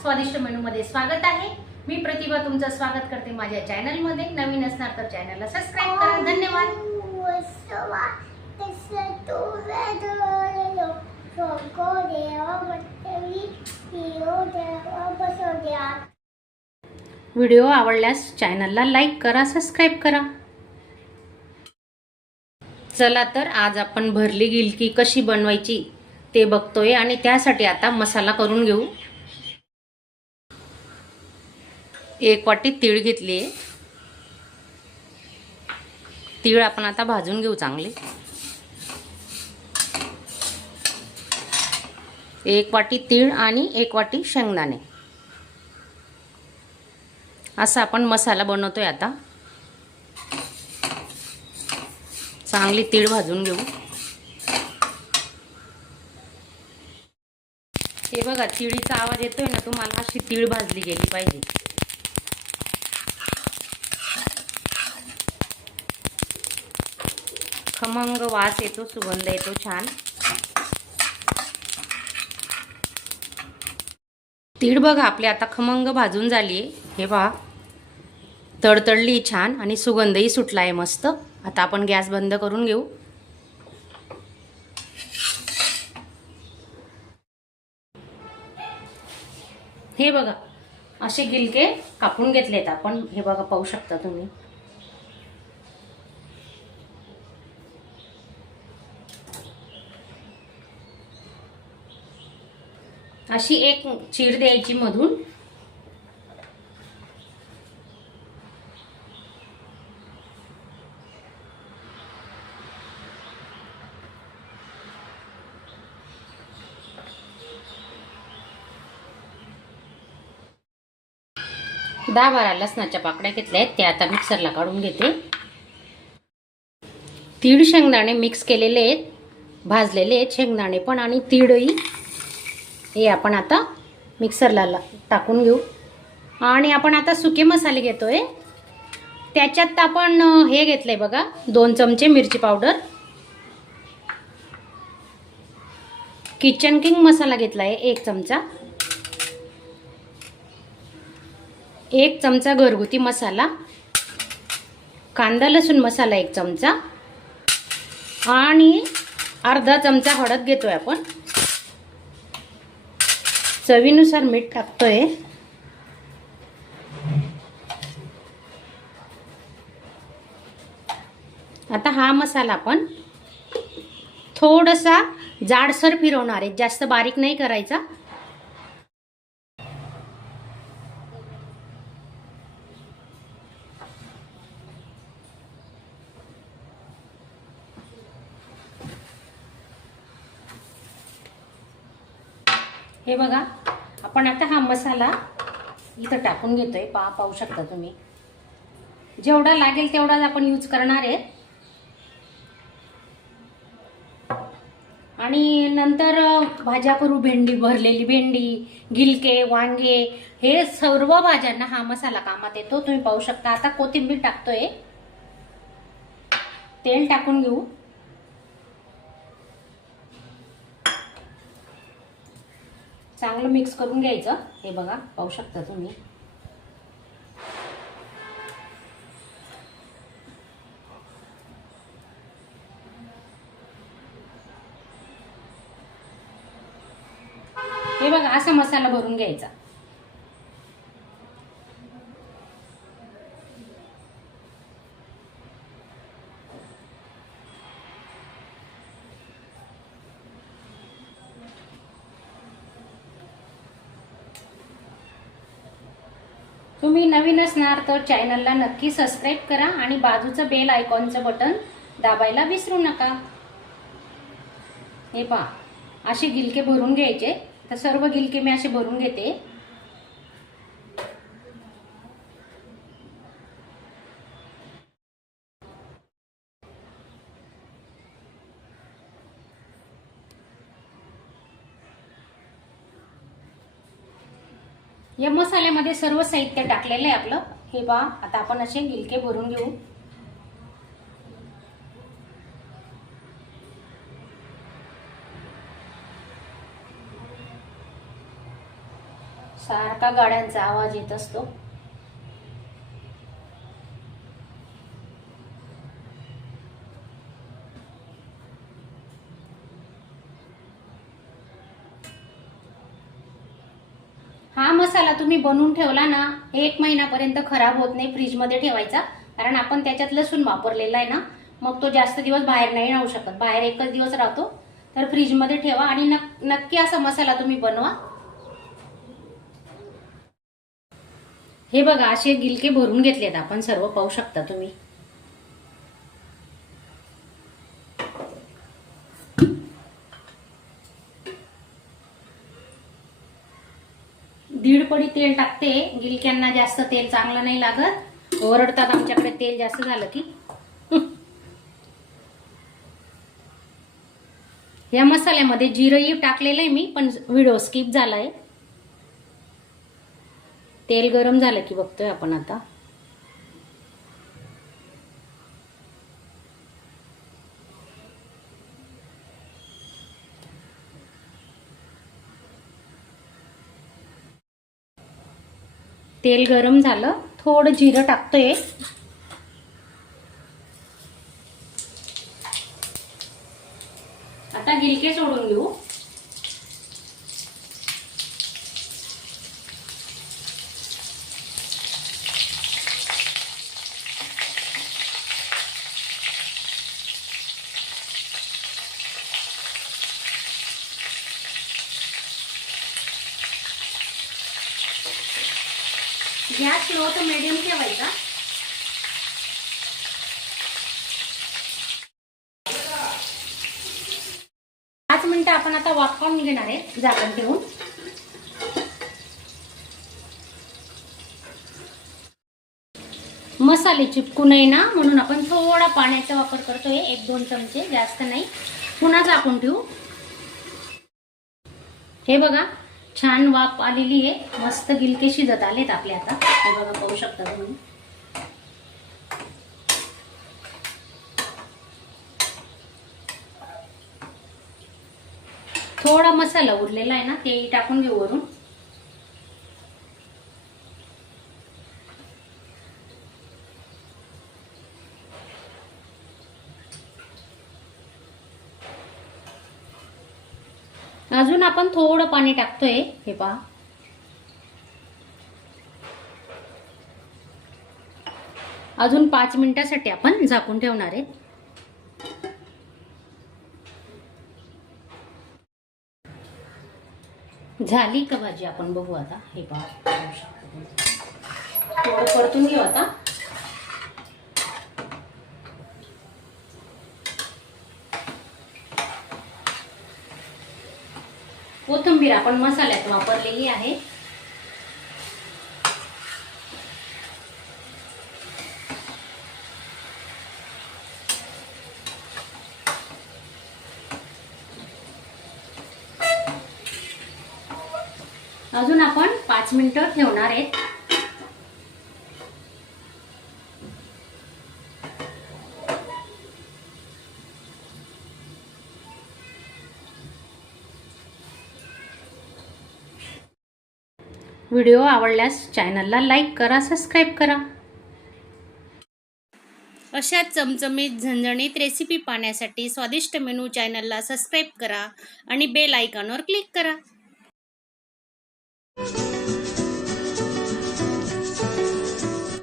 स्वादिष्ट मेनू मध्ये स्वागत आहे। मी प्रतिभा तुमचं स्वागत करते माझ्या चॅनल मध्ये। नवीन असणार तर चॅनलला सबस्क्राइब करा। धन्यवाद। व्हिडिओ आवडल्यास चॅनलला लाईक करा, सबस्क्राइब करा। चला तर आज आपण भरली गिलकी कशी बनवायची ते बघतोय आणि त्यासाठी आता मसाला करून घेऊ। 1 वाटी तीळ घेतली। तीळ आपण आता भाजून घेऊ चांगले। 1 वाटी तीळ आणि 1 वाटी शेंगदाणे असा आपण मसाला बनवतोय। आता चांगली तीळ भाजून घेऊ। हे बघा तिळीचा आवाज येतोय ना तुम्हाला, अशी तीळ भाजली गेली पाहिजे। खमंग वास येतो, सुगंध येतो छान। तीळ बघा आपली आता खमंग भाजून झाली आहे। हे पहा तडतडली छान आणि सुगंधही सुटलाय मस्त। आता आपण गॅस बंद करून घेऊ। हे बघा असे गिलके कापून घेतलेत आपण। हे बघा पाहू शकता तुम्ही। अशी एक चीर द्यायची मधून। दहा 12 लसणाच्या पाकळ्या घेतल्या आहेत, त्या आता मिक्सरला काढून घेते। तीळ शेंगदाणे मिक्स केलेले आहेत, भाजलेले आहेत शेंगदाणे पण आणि तीळही। हे आपण आता मिक्सरला टाकून घेऊ आणि आपण आता सुके मसाले घेतोय। त्याच्यात आपण हे घेतलंय बघा 2 चमचे मिरची पावडर, किचन किंग मसाला घेतलाय 1 चमचा, 1 चमचा घरगुती मसाला, कांदा लसूण मसाला 1 चमचा आणि अर्धा चमचा हळद घेतोय आपण। चवीनुसार मीठ टाकतोय। आता हा मसाला आपण थोडासा जाडसर फिरवणार आहे, जास्त बारीक नाही करायचा। हे बघा आपण आता हा मसाला इथं टाकून घेतोय। पाहू शकता तुम्ही। जेवढा लागेल तेवढाच आपण यूज करणार आहे आणि नंतर भाज्या करू। भेंडी, भरलेली भेंडी, गिलके, वांगे, हे सर्व भाज्यांना हा मसाला कामात येतो। तुम्ही पाहू शकता। आता कोथिंबीर टाकतोय, तेल टाकून घेऊ। चांगलं मिक्स करून घ्यायचं। हे बघा पाहू शकता तुम्ही। हे बघा असा मसाला भरून घ्यायचा। तुम्ही नवीन असणार तर चॅनलला नक्की सबस्क्राइब करा आणि बाजूचं बेल आयकॉनचं बटन दाबायला विसरू नका। हे पहा असे गिलके भरून घ्यायचे। तर सर्व गिलके मी असे भरून घेते। या मसाल्यामध्ये सर्व साहित्य टाकलेलं आहे आपलं। हे पहा आता आपण असे गिलके भरून घेऊ। सारखा गाड्यांचा आवाज येत असतो. हा मसाला तुम्ही बनवून ठेवला ना 1 महिन्यापर्यंत खराब होत नाही. फ्रीजमध्ये ठेवायचा, कारण आपण त्याच्यात लसूण वापरलेला आहे ना, मग तो जास्त दिवस बाहेर नाही राहू शकत. बाहेर एकच दिवस राहतो. तर फ्रीजमध्ये ठेवा आणि नक्की असा मसाला तुम्ही बनवा. हे बघा, असे गिलके भरून घेतलेत आपण सर्व, पाहू शकता तुम्ही. दीड पडी तेल टाकते. गिलक्यांना जास्त तेल चांगलं नाही लागत, ओरडतात आमच्याकडे तेल जास्त झालं की. या मसाल्यामध्ये जिरंही टाकलेलं आहे मी, पण व्हिडिओ स्किप झालाय. तेल गरम झालं की बघतोय आपण आता. तेल गरम झालं, थोडं जिरं टाकतोय. आता गिलके सोडून घेऊ. गॅस स्लो तर मीडियम ठेवायचा. पाच मिनिटं आपण आता वाफ काढून घेणार आहे झाकण ठेवून. मसाले चिपकू नये ना, म्हणून आपण थोडा पाण्याचा वापर करतोय, 1-2 चमचे, जास्त नाही. पुन्हा झाकून ठेवू. हे बघा, छान वाफ आलेली आहे. मस्त गिलके शिजत आलेत आपले आता. हे बघा, पाहू शकता तुम्ही. थोडा मसाला उरलेला आहे ना, तेही टाकून घेऊ वरून. अजून आपण थोडं पाणी टाकतोय. हे पहा, अजून 5 मिनिटासाठी आपण झाकून ठेवणार आहे. झाली का भाजी आपण बघू आता. हे पहा, थोडं परतून घेऊ आता. कोथिंबीर आपण मसाल्यात वापरलेली आहे. अजून आपण 5 मिनिटं ठेवणार आहेत. व्हिडिओ आवडल्यास चॅनलला लाईक करा, सबस्क्राईब करा. अशा चमचमीत झणझणीत रेसिपी पाहण्यासाठी स्वादिष्ट मेनू चॅनलला सबस्क्राईब करा आणि बेल आयकॉनवर क्लिक करा.